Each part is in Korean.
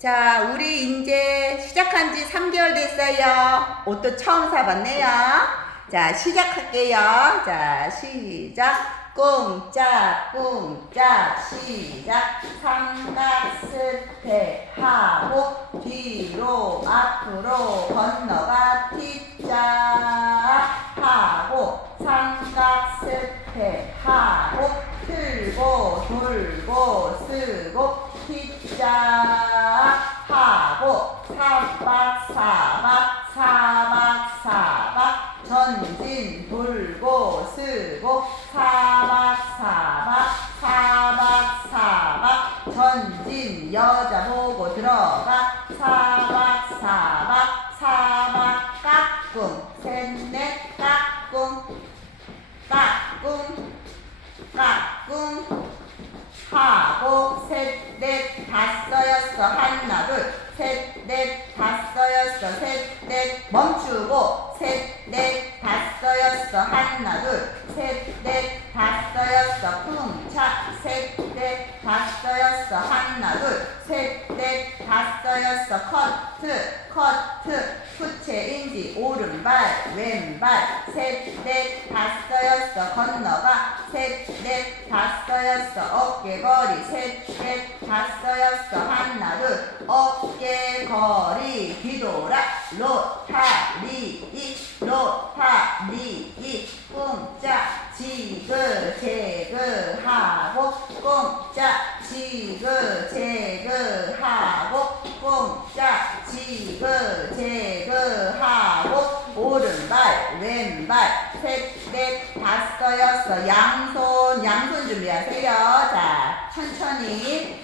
자, 우리 이제 시작한 지 3개월 됐어요. 옷도 처음 사봤네요. 자, 시작할게요. 자, 시작. 꽁짝, 꽁짝, 시작. 삼각 스텝 하고, 뒤로, 앞으로 건너가 T자 하고, 삼각 스텝 하고, 틀고, 돌고, 쓰고, T자 하고, 사박, 사박, 사박, 사박, 전진, 돌고, 쓰고, 사박, 사박, 사박, 사박, 전진, 여자 보고 들어가, 사박, 사박, 까꿍, 셋넷, 까꿍, 까꿍, 까꿍, 하고 셋넷 하나 둘 셋넷 다섯 여섯 셋넷 멈추고 셋넷 하나 둘 셋넷 다섯 여섯 쿵차 셋넷 하나 둘 셋넷 다섯 여섯 커트 커트 후체인지 오른발 왼발 셋넷 다섯 여섯 건너가 셋넷 다섯 여섯 어깨거리 셋넷 다섯 여섯 하나 둘 어깨거리 뒤돌아 로타리이 로타리이 꽁짝 지그재그 하고 꽁짝 지그재그 하고 꽁짝 지그 재그 하고 오른발 왼발 셋넷 다섯 여섯 양손 양손 준비하세요. 자 천천히.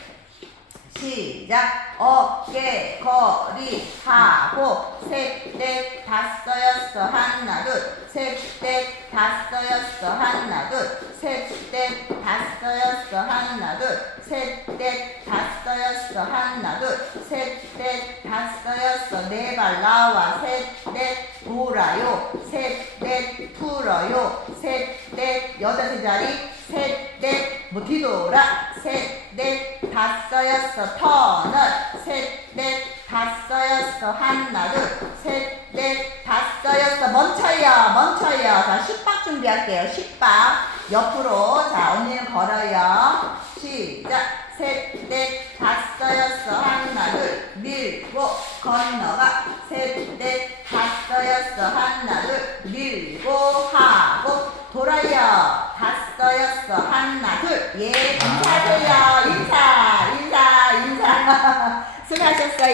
시작. 어깨 거리 하고 셋넷 다섯 여섯 하나 둘셋넷 다섯 여섯 하나 둘셋넷 다섯 여섯 하나 둘셋넷 다섯 여섯 하나 둘셋넷 다섯 여섯 네 발 나와. 셋 넷 돌아요. 셋 넷 풀어요. 셋 넷 여덟 세 자리. 셋 넷 뭐 뒤돌아. 셋 넷 다섯 여섯 턴을 셋넷 다섯 여섯 하나 둘 셋 넷 다섯 여섯 멈춰요 멈춰요 자 10박 준비할게요. 10박. 옆으로. 자 언니는 걸어요. 시작. 셋넷 다섯 여섯 하나 둘 밀고 건너가 셋 넷 다섯 여섯 하나 둘 밀고 하고 돌아요. 다섯 여섯 하나 둘 예 인사하세요. 인사 인사 인사. 수고하셨어요